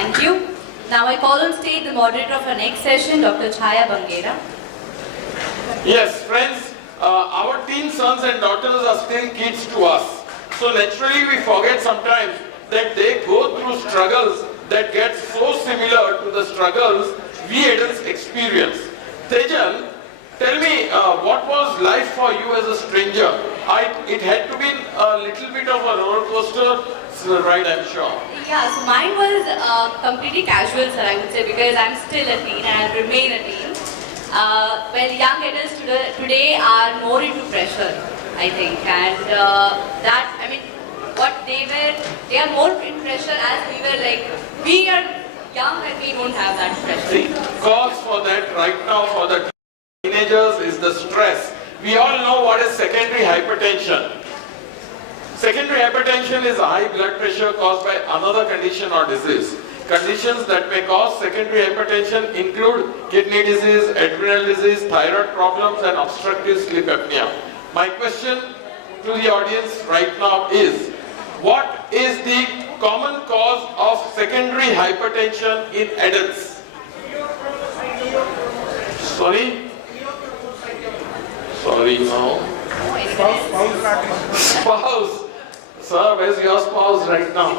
Thank you. Now I call on stage the moderator of our next session, Dr. Chaya Bangera. Yes, friends, our teen sons and daughters are still kids to us. So naturally we forget sometimes that they go through struggles that get so similar to the struggles we adults experience. Tejal, tell me, what was life for you as a stranger? It had to be a little bit of a roller coaster ride, I'm sure. Yeah, so mine was completely casual, sir, I would say, because I'm still a teen and I'll remain a teen. Well, young adults today are more into pressure, I think, and what they are more in pressure as we are young and we don't have that pressure. See, cause for that right now for the teenagers is the stress. We all know what is secondary hypertension. Secondary hypertension is high blood pressure caused by another condition or disease. Conditions that may cause secondary hypertension include kidney disease, adrenal disease, thyroid problems and obstructive sleep apnea. My question to the audience right now is, what is the common cause of secondary hypertension in adults? Sorry? Sorry, no. Spouse. Sir, where's your spouse right now?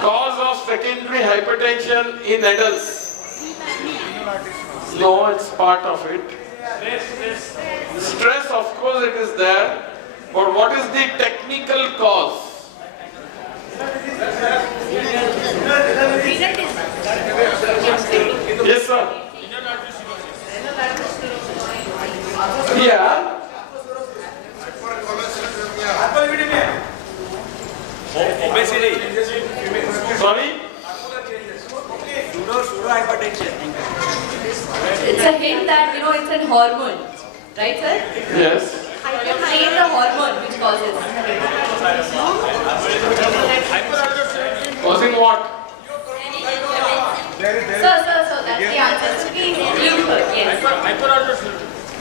Cause of secondary hypertension in adults? No, it's part of it. Stress, of course, it is there. But what is the technical cause? Yes, sir. Yeah. Obesity. Sorry? Pseudo hypertension. It's a hint that, it's a hormone, right, sir? Yes. Hypertension is the hormone which causes. Causing what? Sir, that's the answer. Please, yes.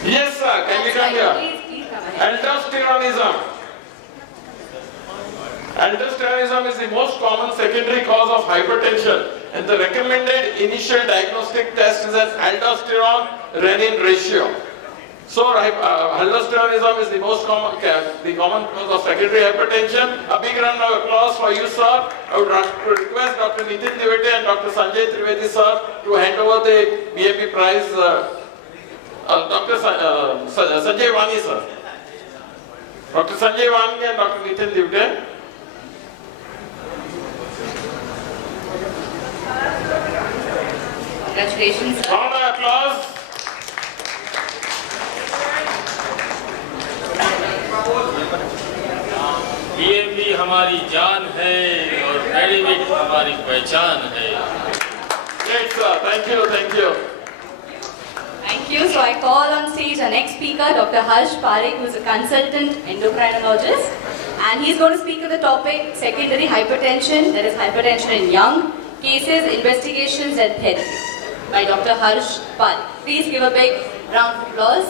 Yes, sir. Can we come here? Please come ahead. Aldosteronism. Aldosteronism is the most common secondary cause of hypertension, and the recommended initial diagnostic test is an aldosterone-renin ratio. So, aldosteronism is the most common cause of secondary hypertension. A big round of applause for you, sir. I would request Dr. Nitin Divete and Dr. Sanjay Trivedi, sir, to hand over the BMP prize. Dr. Sanjay Vani, sir. Dr. Sanjay Vani and Dr. Nitin Divete. Congratulations, sir. Round of applause. BMP हमारी जान है और मेडिमेट हमारी पहचान है. Great, sir. Thank you, thank you. Thank you. So I call on stage our next speaker, Dr. Parekh, who is a consultant endocrinologist, and he's going to speak on the topic secondary hypertension, that is hypertension in young cases, investigations and therapy, by Dr. Parekh. Please give a big round of applause.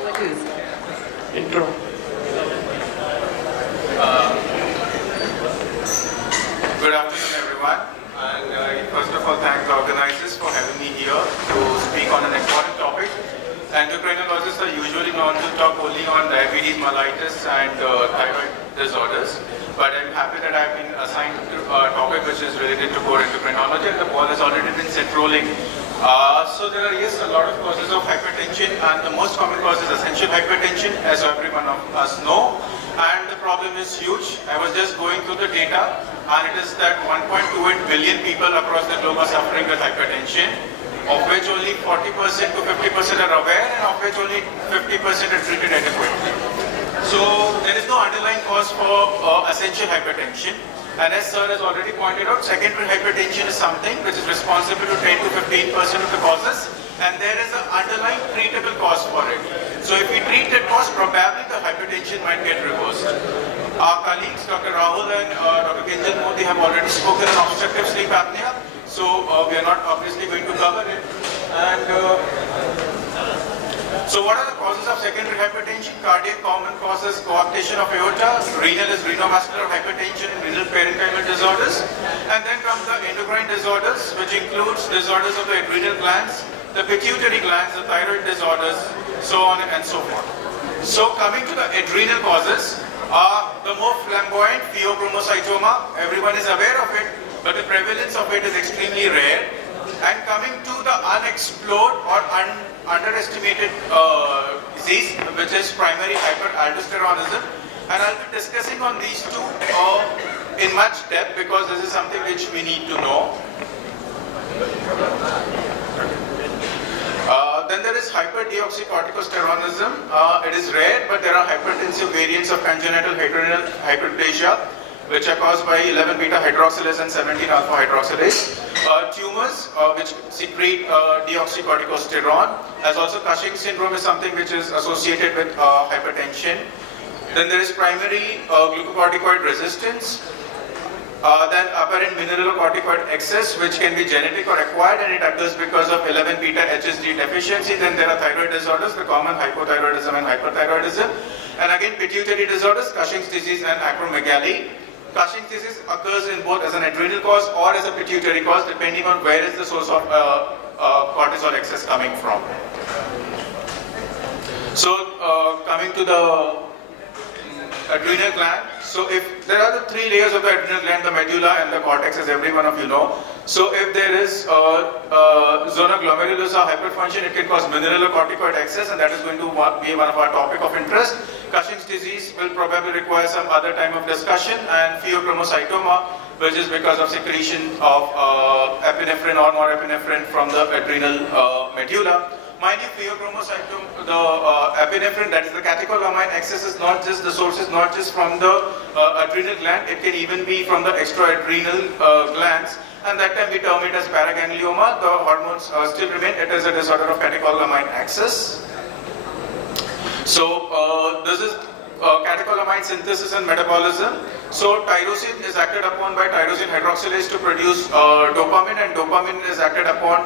Over to you, sir. Intro. Good afternoon, everyone. And first of all, thank the organizers for having me here to speak on an important topic. Endocrinologists are usually known to talk only on diabetes, mellitus, and thyroid disorders. But I'm happy that I've been assigned to a topic which is related to core endocrinology, and the ball has already been set rolling. So there are, yes, a lot of causes of hypertension, and the most common cause is essential hypertension, as everyone of us know. And the problem is huge. I was just going through the data, and it is that 1.28 billion people across the globe are suffering with hypertension, of which only 40% to 50% are aware, and of which only 50% are treated adequately. So there is no underlying cause for essential hypertension. And as sir has already pointed out, secondary hypertension is something which is responsible to 10 to 15% of the causes, and there is an underlying treatable cause for it. So if we treat that cause, probably the hypertension might get reversed. Our colleagues, Dr. Rahul and Dr. Tejal, they have already spoken on obstructive sleep apnea, so we are not obviously going to cover it. And So what are the causes of secondary hypertension? Cardiac common causes coarctation of aorta, renal is renovascular hypertension, renal parenchymal disorders, and then comes the endocrine disorders, which includes disorders of the adrenal glands, the pituitary glands, the thyroid disorders, so on and so forth. So coming to the adrenal causes, the more flamboyant pheochromocytoma, everyone is aware of it, but the prevalence of it is extremely rare. And coming to the unexplored or underestimated disease, which is primary hyperaldosteronism, and I'll be discussing on these two in much depth because this is something which we need to know. Then there is hyperdeoxycorticosteronism. It is rare, but there are hypertensive variants of congenital adrenal hyperplasia, which are caused by 11 beta hydroxylase and 17 alpha hydroxylase. Tumors which secrete deoxycorticosterone, as also Cushing syndrome is something which is associated with hypertension. Then there is primary glucocorticoid resistance. Then apparent mineralocorticoid excess, which can be genetic or acquired, and it occurs because of 11 beta HSD deficiency. Then there are thyroid disorders, the common hypothyroidism and hyperthyroidism. And again, pituitary disorders, Cushing's disease and acromegaly. Cushing's disease occurs in both as an adrenal cause or as a pituitary cause, depending on where is the source of cortisol excess coming from. So, coming to the adrenal gland. So, if there are the three layers of the adrenal gland, the medulla and the cortex, as every one of you know. So, if there is zona glomerulosa hyperfunction, it can cause mineralocorticoid excess, and that is going to be one of our topic of interest. Cushing's disease will probably require some other time of discussion, and pheochromocytoma, which is because of secretion of epinephrine or norepinephrine from the adrenal medulla. Mind you, pheochromocytoma, the epinephrine, that is the catecholamine excess, is not just the source is not just from the adrenal gland, it can even be from the extraadrenal glands, and that time we term it as paraganglioma. The hormones still remain, it is a disorder of catecholamine excess. So this is catecholamine synthesis and metabolism. So tyrosine is acted upon by tyrosine hydroxylase to produce dopamine, and dopamine is acted upon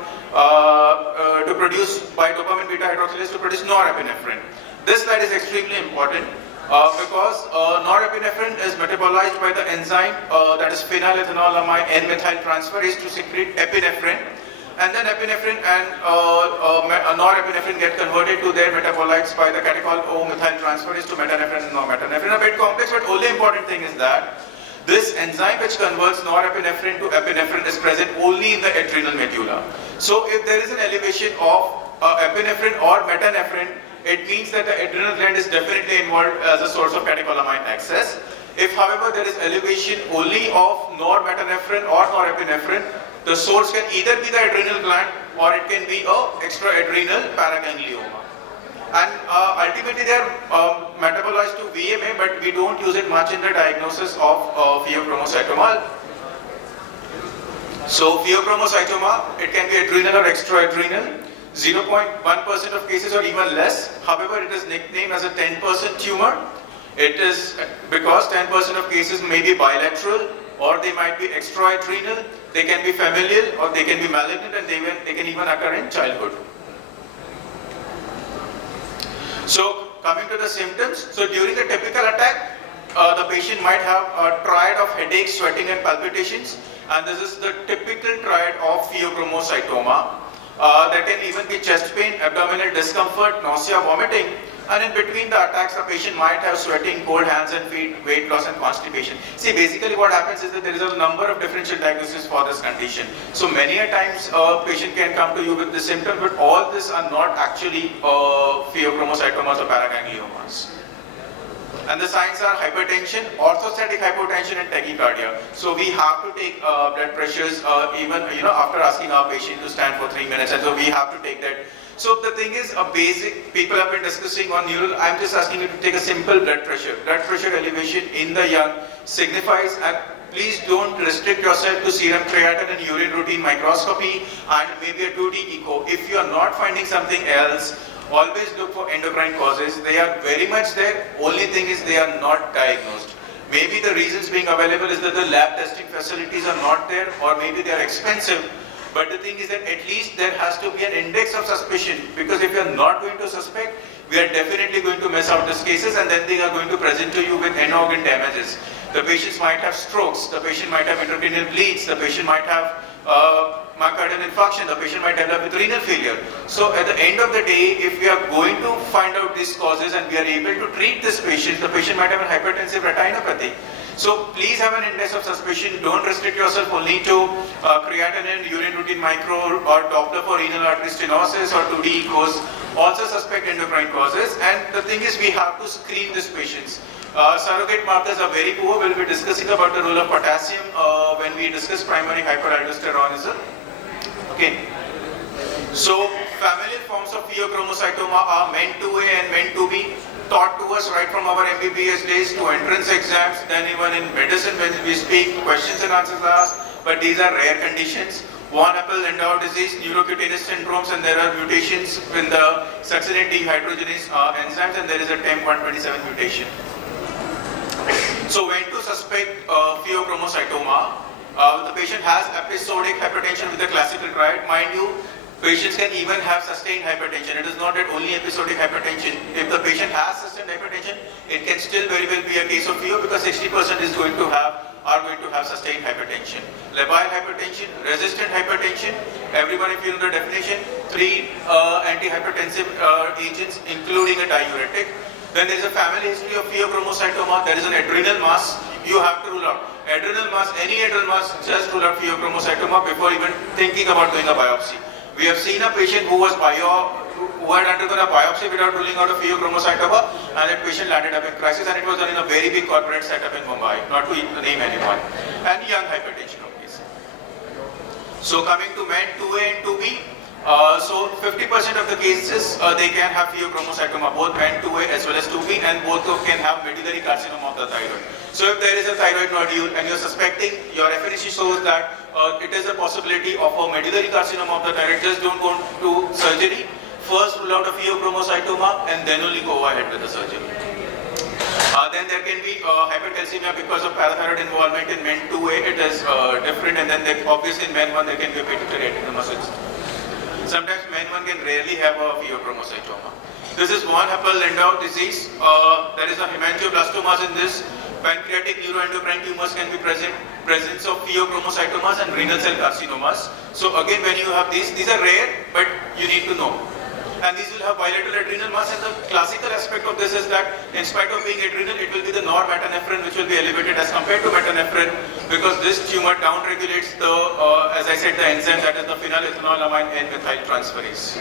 to produce by dopamine beta hydroxylase to produce norepinephrine. This slide is extremely important because norepinephrine is metabolized by the enzyme that is phenylethanolamine N-methyl transferase to secrete epinephrine. And then epinephrine and norepinephrine get converted to their metabolites by the catechol O-methyl transferase to metanephrine and normetanephrine. A bit complex, but only important thing is that this enzyme which converts norepinephrine to epinephrine is present only in the adrenal medulla. So if there is an elevation of epinephrine or metanephrine, it means that the adrenal gland is definitely involved as a source of catecholamine excess. If, however, there is elevation only of normetanephrine or norepinephrine, the source can either be the adrenal gland or it can be a extraadrenal paraganglioma. And ultimately they are metabolized to VMA, but we don't use it much in the diagnosis of pheochromocytoma. So pheochromocytoma, it can be adrenal or extraadrenal. 0.1% of cases or even less. However, it is nicknamed as a 10% tumor. It is because 10% of cases may be bilateral, or they might be extraadrenal, they can be familial, or they can be malignant, and they can even occur in childhood. So, coming to the symptoms, so during the typical attack, the patient might have a triad of headache, sweating and palpitations, and this is the typical triad of pheochromocytoma. There can even be chest pain, abdominal discomfort, nausea, vomiting, and in between the attacks, the patient might have sweating, cold hands and feet, weight loss and constipation. See, basically what happens is that there is a number of differential diagnoses for this condition. So many a times a patient can come to you with the symptoms, but all these are not actually pheochromocytomas or paragangliomas. And the signs are hypertension, orthostatic hypotension and tachycardia. So we have to take blood pressures even after asking our patient to stand for 3 minutes, and so we have to take that. So the thing is, a basic, people have been discussing on neural, I'm just asking you to take a simple blood pressure. Blood pressure elevation in the young signifies, and please don't restrict yourself to serum creatinine and urine routine microscopy and maybe a 2D echo. If you are not finding something else, always look for endocrine causes. They are very much there. Only thing is they are not diagnosed. Maybe the reasons being available is that the lab testing facilities are not there, or maybe they are expensive. But the thing is that at least there has to be an index of suspicion, because if you are not going to suspect, we are definitely going to mess out these cases, and then they are going to present to you with end organ damages. The patients might have strokes, the patient might have intracranial bleeds, the patient might have myocardial infarction, the patient might develop with renal failure. So at the end of the day, if we are going to find out these causes and we are able to treat this patient, the patient might have a hypertensive retinopathy. So please have an index of suspicion. Don't restrict yourself only to creatinine, urine routine micro, or Doppler for renal artery stenosis, or 2D echoes. Also suspect endocrine causes. And the thing is, we have to screen these patients. Surrogate markers are very poor. We'll be discussing about the role of potassium when we discuss primary hyperaldosteronism. Okay. So familial forms of pheochromocytoma are MEN 2A and MEN 2B, taught to us right from our MBBS days to entrance exams, then even in medicine when we speak, questions and answers are asked, but these are rare conditions. Von Hippel-Lindau disease, neurocutaneous syndromes, and there are mutations in the succinate dehydrogenase enzymes, and there is a TEM127 mutation. So when to suspect pheochromocytoma, the patient has episodic hypertension with the classical triad. Mind you, patients can even have sustained hypertension. It is not that only episodic hypertension. If the patient has sustained hypertension, it can still very well be a case of pheo because 60% are going to have sustained hypertension. Labile hypertension, resistant hypertension. Everyone, if you know the definition, 3 antihypertensive agents, including a diuretic. Then there is a family history of pheochromocytoma. There is an adrenal mass. You have to rule out adrenal mass. Any adrenal mass, just rule out pheochromocytoma before even thinking about doing a biopsy. We have seen a patient who had undergone a biopsy without ruling out a pheochromocytoma, and that patient landed up in crisis, and it was done in a very big corporate setup in Mumbai, not to name anyone, and young hypertension, obviously. So coming to MEN 2A and 2B, so 50% of the cases they can have pheochromocytoma, both MEN 2A as well as 2B, and both can have medullary carcinoma of the thyroid. So if there is a thyroid nodule and you're suspecting, your FNC shows that it is a possibility of a medullary carcinoma of the thyroid, just don't go to surgery. First rule out a pheochromocytoma and then only go ahead with the surgery. Then there can be hypercalcemia because of parathyroid involvement in MEN 2A. It is different, and then obviously in MEN 1 there can be a pituitary adenomas. Sometimes MEN 1 can rarely have a pheochromocytoma. This is von Hippel-Lindau disease. There is a hemangioblastomas in this. Pancreatic neuroendocrine tumors can be presence of pheochromocytomas and renal cell carcinomas. So again, when you have these are rare, but you need to know. And these will have bilateral adrenal mass, and the classical aspect of this is that in spite of being adrenal, it will be the normetanephrine which will be elevated as compared to metanephrine, because this tumor down-regulates the, as I said, the enzyme that is the phenylethanolamine N-methyl transferase.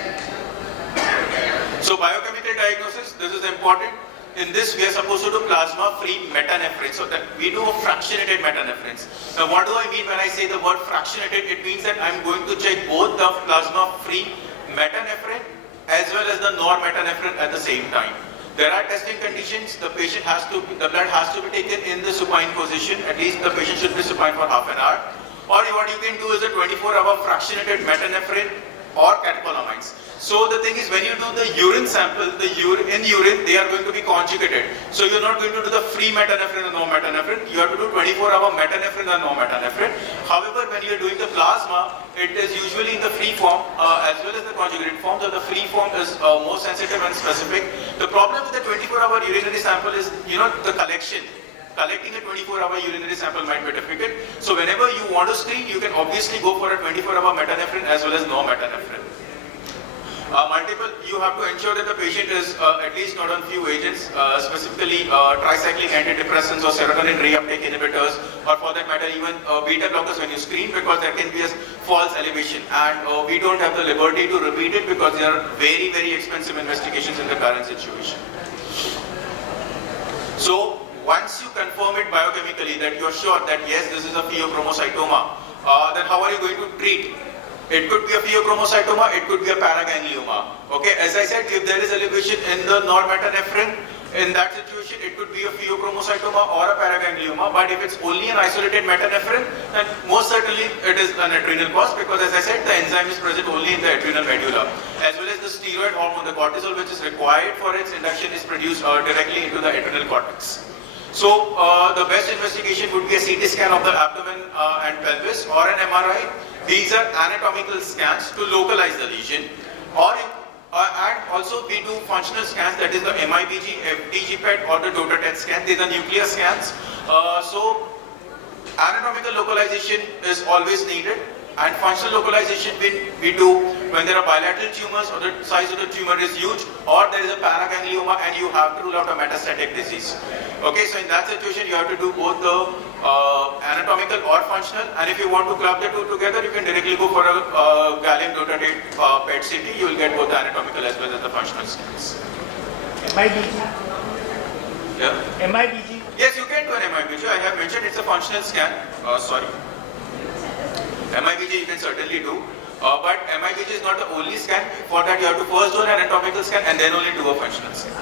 So biochemical diagnosis, this is important. In this, we are supposed to do plasma-free metanephrine, so that we do fractionated metanephrines. Now, what do I mean when I say the word fractionated? It means that I'm going to check both the plasma-free metanephrine as well as the normetanephrine at the same time. There are testing conditions. The blood has to be taken in the supine position. At least the patient should be supine for half an hour. Or what you can do is a 24-hour fractionated metanephrine or catecholamines. So the thing is, when you do the urine sample, in urine they are going to be conjugated. So you're not going to do the free metanephrine and normetanephrine. You have to do 24-hour metanephrine and normetanephrine. However, when you're doing the plasma, it is usually in the free form as well as the conjugated form. So the free form is more sensitive and specific. The problem with the 24-hour urinary sample is, the collection. Collecting a 24-hour urinary sample might be difficult. So whenever you want to screen, you can obviously go for a 24-hour metanephrine as well as normetanephrine. You have to ensure that the patient is at least not on few agents, specifically tricyclic antidepressants or serotonin reuptake inhibitors, or for that matter even beta blockers when you screen, because there can be a false elevation, and we don't have the liberty to repeat it because they are very, very expensive investigations in the current situation. So once you confirm it biochemically that you're sure that yes, this is a pheochromocytoma, then how are you going to treat? It could be a pheochromocytoma, it could be a paraganglioma. Okay, as I said, if there is elevation in the normetanephrine, in that situation it could be a pheochromocytoma or a paraganglioma, but if it's only an isolated metanephrine, then most certainly it is an adrenal cause, because as I said, the enzyme is present only in the adrenal medulla, as well as the steroid hormone, the cortisol, which is required for its induction, is produced directly into the adrenal cortex. So the best investigation would be a CT scan of the abdomen and pelvis, or an MRI. These are anatomical scans to localize the lesion, or And also we do functional scans, that is the MIBG, FDG PET or the DOTA TET scan. These are nuclear scans. So anatomical localization is always needed, and functional localization we do when there are bilateral tumors or the size of the tumor is huge, or there is a paraganglioma and you have to rule out a metastatic disease. Okay, so in that situation you have to do both the anatomical or functional, and if you want to club the two together, you can directly go for a gallium dotatate PET CT. You will get both the anatomical as well as the functional scans. MIBG. Yeah. MIBG. Yes, you can do an MIBG. I have mentioned it's a functional scan. Sorry. MIBG you can certainly do. But MIBG is not the only scan. For that you have to first do an anatomical scan and then only do a functional scan.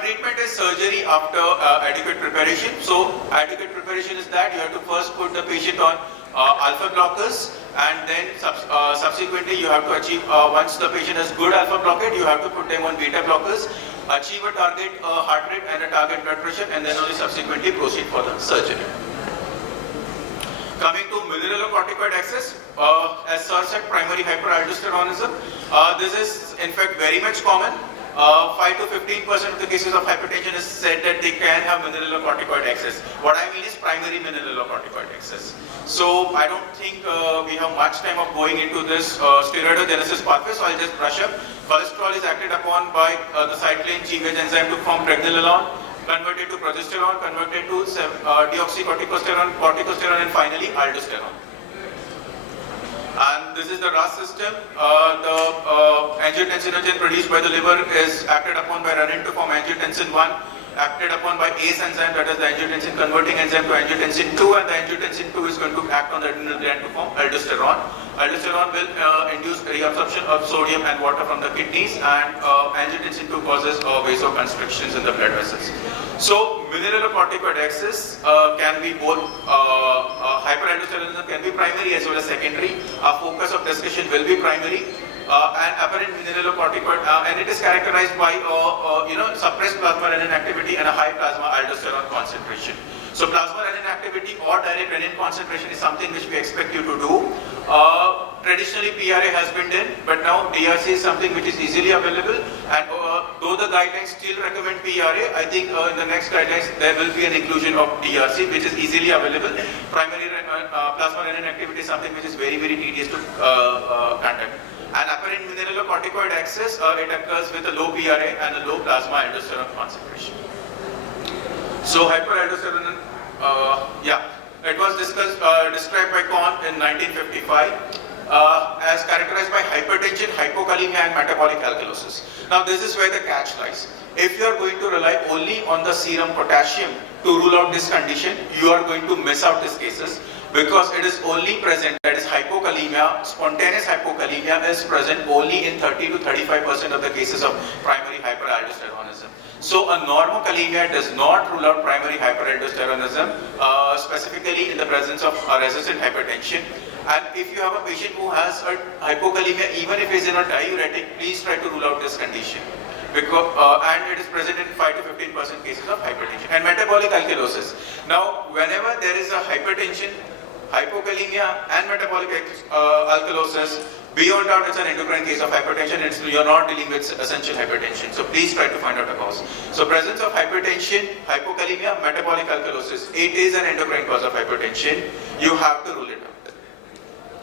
Treatment is surgery after adequate preparation. So adequate preparation is that you have to first put the patient on alpha blockers, and then subsequently you have to achieve, once the patient has good alpha blockade, you have to put them on beta blockers, achieve a target heart rate and a target blood pressure, and then only subsequently proceed for the surgery. Coming to mineralocorticoid access, as Sir said, primary hyperaldosteronism. This is in fact very much common. 5 to 15% of the cases of hypertension is said that they can have mineralocorticoid access. What I mean is primary mineralocorticoid access. So I don't think we have much time of going into this steroidogenesis pathway, so I'll just brush up. Cholesterol is acted upon by the cyclin G-Wedge enzyme to form pregnenolone, converted to progesterone, converted to deoxycorticosterone, corticosterone, and finally aldosterone. And this is the RAS system. The angiotensinogen produced by the liver is acted upon by renin to form angiotensin 1, acted upon by ACE enzyme, that is the angiotensin converting enzyme, to angiotensin 2, and the angiotensin 2 is going to act on the adrenal gland to form aldosterone. Aldosterone will induce reabsorption of sodium and water from the kidneys, and angiotensin 2 causes vasoconstrictions in the blood vessels. So mineralocorticoid access can be both, hyperaldosteronism can be primary as well as secondary. Our focus of discussion will be primary. And apparent mineralocorticoid, and it is characterized by suppressed plasma renin activity and a high plasma aldosterone concentration. So plasma renin activity or direct renin concentration is something which we expect you to do. Traditionally PRA has been done, but now DRC is something which is easily available, and though the guidelines still recommend PRA, I think in the next guidelines there will be an inclusion of DRC which is easily available. Primary plasma renin activity is something which is very tedious to conduct. And apparent mineralocorticoid access, it occurs with a low PRA and a low plasma aldosterone concentration. So hyperaldosteronism, it was described by Kohn in 1955 as characterized by hypertension, hypokalemia, and metabolic alkalosis. Now this is where the catch lies. If you are going to rely only on the serum potassium to rule out this condition, you are going to miss out these cases, because it is only present, that is hypokalemia, spontaneous hypokalemia is present only in 30 to 35% of the cases of primary hyperaldosteronism. So a normokalemia does not rule out primary hyperaldosteronism, specifically in the presence of resistant hypertension. And if you have a patient who has a hypokalemia, even if he is in a diuretic, please try to rule out this condition. Because, and it is present in 5 to 15% cases of hypertension. And metabolic alkalosis. Now, whenever there is a hypertension, hypokalemia and metabolic alkalosis, beyond doubt it's an endocrine case of hypertension, and you're not dealing with essential hypertension. So please try to find out a cause. So presence of hypertension, hypokalemia, metabolic alkalosis, it is an endocrine cause of hypertension. You have to rule it out.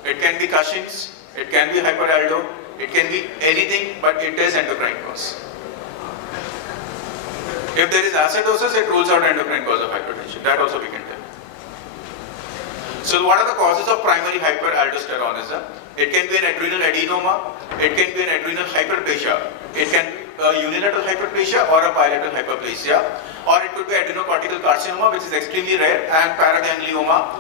It can be Cushing's, it can be hyperaldo, it can be anything, but it is endocrine cause. If there is acidosis, it rules out endocrine cause of hypertension. That also we can tell. So what are the causes of primary hyperaldosteronism? It can be an adrenal adenoma, it can be an adrenal hyperplasia, it can be a unilateral hyperplasia or a bilateral hyperplasia, or it could be adrenocortical carcinoma, which is extremely rare, and paraganglioma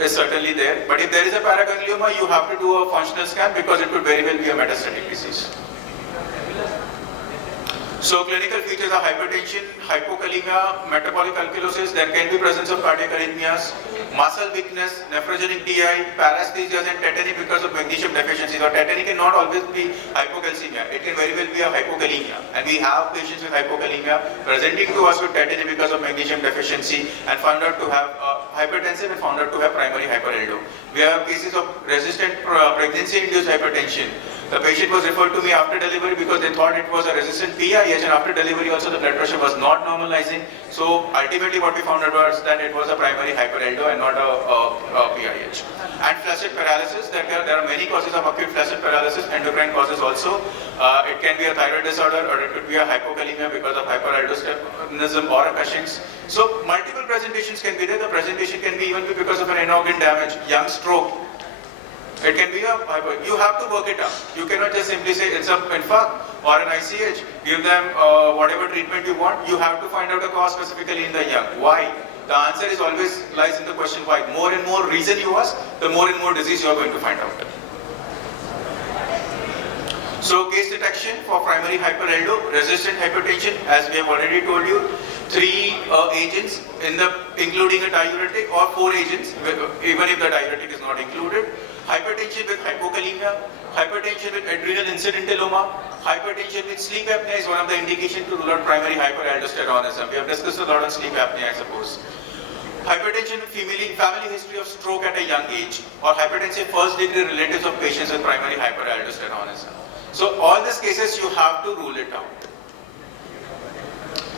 is certainly there. But if there is a paraganglioma, you have to do a functional scan, because it could very well be a metastatic disease. So clinical features are hypertension, hypokalemia, metabolic alkalosis. There can be presence of cardiac arrhythmias, muscle weakness, nephrogenic DI, paresthesias and tetany because of magnesium deficiency. Or tetany cannot always be hypocalcemia. It can very well be a hypokalemia. And we have patients with hypokalemia presenting to us with tetany because of magnesium deficiency and found out to have hypertensive and found out to have primary hypereldo. We have cases of resistant pregnancy-induced hypertension. The patient was referred to me after delivery because they thought it was a resistant PIH, and after delivery also the blood pressure was not normalizing. So ultimately what we found out was that it was a primary hypereldo and not a PIH. And flaccid paralysis, there are many causes of acute flaccid paralysis, endocrine causes also. It can be a thyroid disorder or it could be a hypokalemia because of hyperaldosteronism or a Cushing's. So multiple presentations can be there. The presentation can be even because of an end organ damage, young stroke. It can be you have to work it out. You cannot just simply say it's an infarct or an ICH, give them whatever treatment you want. You have to find out the cause specifically in the young. Why? The answer is always lies in the question why. More and more reason you ask, the more and more disease you are going to find out. So case detection for primary hypereldo, resistant hypertension, as we have already told you, 3 agents including a diuretic or 4 agents, even if the diuretic is not included. Hypertension with hypokalemia, hypertension with adrenal incidentaloma, hypertension with sleep apnea is one of the indications to rule out primary hyperaldosteronism. We have discussed a lot on sleep apnea, I suppose. Hypertension with family history of stroke at a young age, or hypertensive first degree relatives of patients with primary hyperaldosteronism. So all these cases you have to rule it out.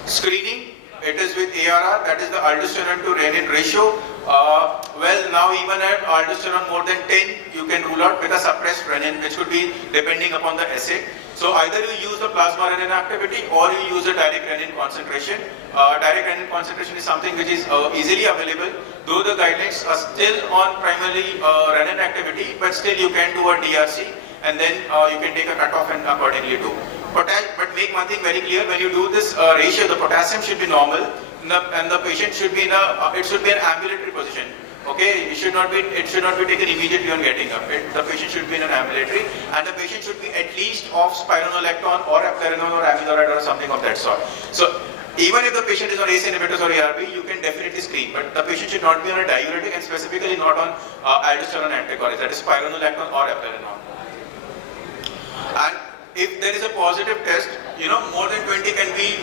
Screening, it is with ARR, that is the aldosterone to renin ratio. Well, now even at aldosterone more than 10, you can rule out with a suppressed renin, which could be depending upon the assay. So either you use the plasma renin activity or you use the direct renin concentration. Direct renin concentration is something which is easily available, though the guidelines are still on primarily renin activity, but still you can do a DRC and then you can take a cutoff and accordingly do. But make one thing very clear, when you do this ratio, the potassium should be normal and the patient should be in it should be an ambulatory position. Okay, it should not be taken immediately on getting up. The patient should be in an ambulatory and the patient should be at least off spironolactone or eplerenone or amiloride or something of that sort. So even if the patient is on ACE inhibitors or ARB, you can definitely screen, but the patient should not be on a diuretic and specifically not on aldosterone antagonists, that is spironolactone or eplerenone. And if there is a positive test, more than 20 can be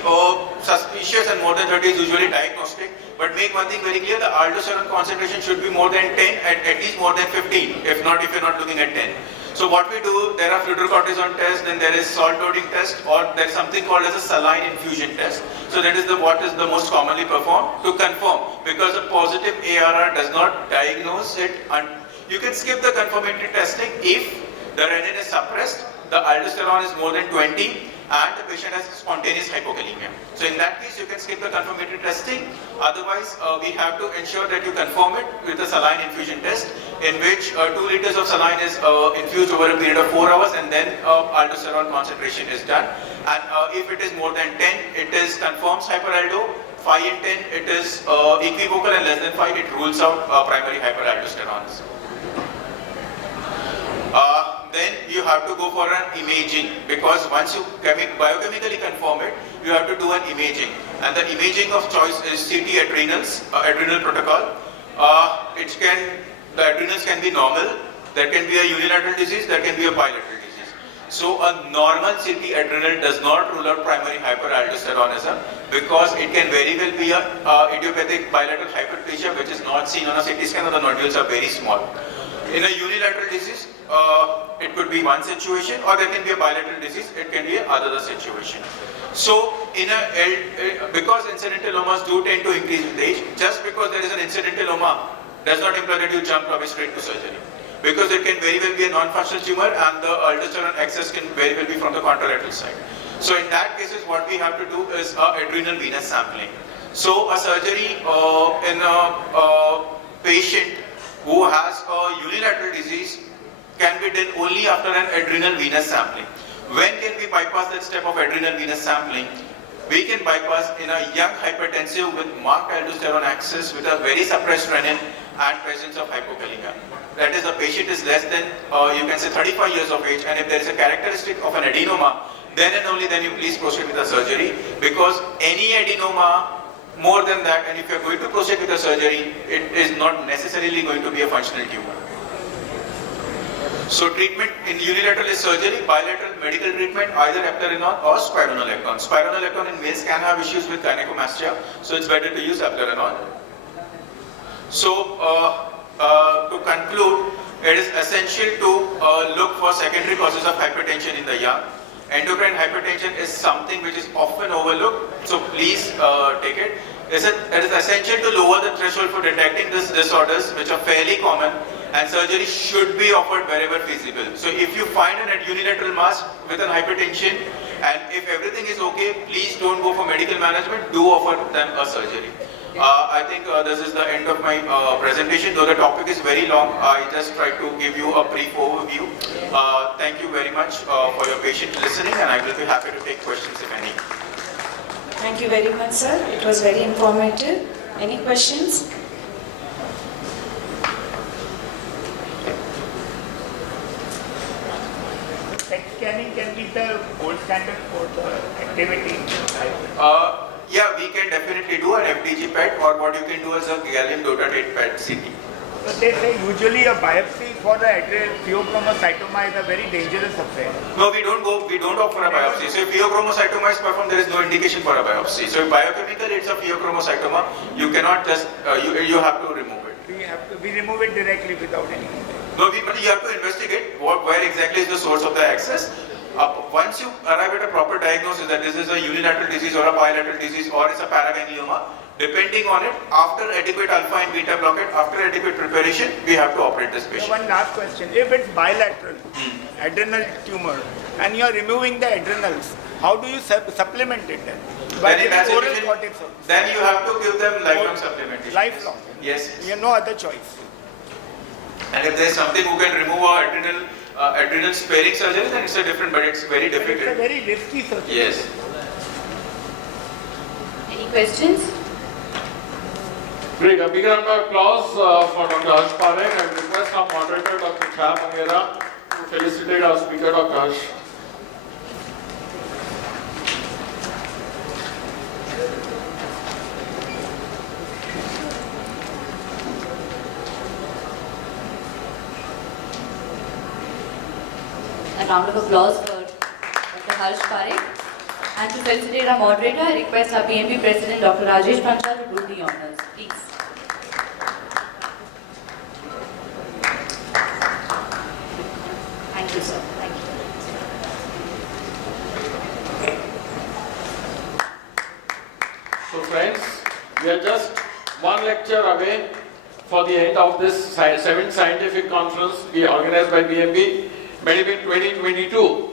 suspicious and more than 30 is usually diagnostic. But make one thing very clear, the aldosterone concentration should be more than 10, at least more than 15, if you're not looking at 10. So what we do, there are fludrocortisone tests, then there is salt loading test, or there is something called as a saline infusion test. So that is what is the most commonly performed to confirm, because a positive ARR does not diagnose it, and you can skip the confirmatory testing if the renin is suppressed, the aldosterone is more than 20 and the patient has spontaneous hypokalemia. So in that case you can skip the confirmatory testing. Otherwise we have to ensure that you confirm it with a saline infusion test in which 2 liters of saline is infused over a period of 4 hours and then aldosterone concentration is done. And if it is more than 10, it is confirms hyperaldo. 5 and 10, it is equivocal, and less than 5, it rules out primary hyperaldosteronism. Then you have to go for an imaging, because once you biochemically confirm it, you have to do an imaging. And the imaging of choice is CT adrenal protocol. The adrenals can be normal, there can be a unilateral disease, there can be a bilateral disease. So a normal CT adrenal does not rule out primary hyperaldosteronism, because it can very well be a idiopathic bilateral hyperplasia which is not seen on a CT scan, or the nodules are very small. In a unilateral disease, it could be one situation, or there can be a bilateral disease, it can be another situation. So, because incidentalomas do tend to increase with age, just because there is an incidentaloma does not imply that you jump away straight to surgery. Because it can very well be a non-functional tumor and the aldosterone excess can very well be from the contralateral side. So in that case, what we have to do is adrenal venous sampling. So a surgery in a patient who has a unilateral disease can be done only after an adrenal venous sampling. When can we bypass that step of adrenal venous sampling? We can bypass in a young hypertensive with marked aldosterone excess with a very suppressed renin and presence of hypokalemia. That is, the patient is less than, you can say 35 years of age, and if there is a characteristic of an adenoma, then and only then you please proceed with the surgery, because any adenoma more than that, and if you are going to proceed with the surgery, it is not necessarily going to be a functional tumor. So treatment in unilateral is surgery, bilateral medical treatment, either eplerenone or spironolactone. Spironolactone in males can have issues with gynecomastia, so it's better to use eplerenone. So to conclude, it is essential to look for secondary causes of hypertension in the young. Endocrine hypertension is something which is often overlooked, so please take it. It is essential to lower the threshold for detecting these disorders, which are fairly common, and surgery should be offered wherever feasible. So if you find an unilateral mass with an hypertension, and if everything is okay, please don't go for medical management, do offer them a surgery. I think this is the end of my presentation. Though the topic is very long, I just tried to give you a brief overview. Thank you very much for your patient listening, and I will be happy to take questions if any. Thank you very much, sir. It was very informative. Any questions? PET scanning can be the gold standard for the activity. Yeah, we can definitely do an FDG PET, or what you can do is a gallium dotatate PET CT. So they say usually a biopsy for the pheochromocytoma is a very dangerous affair. No, we don't offer a biopsy. So if pheochromocytoma is performed, there is no indication for a biopsy. So if biochemically it's a pheochromocytoma, you cannot just, you have to remove it. We remove it directly without any. No, you have to investigate where exactly is the source of the access. Once you arrive at a proper diagnosis that this is a unilateral disease or a bilateral disease or it's a paraganglioma, depending on it, after adequate alpha and beta blockade, after adequate preparation, we have to operate this patient. So one last question. If it's bilateral, adrenal tumor, and you are removing the adrenals, how do you supplement it then? By Then in that oral situation, corticosteroids. then you have to give them lifelong supplementation. Lifelong. Yes. You have no other choice. And if there is something who can remove our adrenal sparing surgery, then it's a different, but it's very But difficult. it's a very risky surgery. Yes. Any questions? Great. A big round of applause for Dr. Parekh. I request our moderator, Dr. Chha Mangera, to felicitate our speaker, Dr. Harsh. A round of applause for Dr. Harsh Parekh. And to felicitate our moderator, I request our PMP President, Dr. Rajesh Panchal, to do the honors. Please. Thank you, sir. Thank you. So friends, we are just one lecture away for the end of this 7th scientific conference we organized by BMB, Medimeet 2022.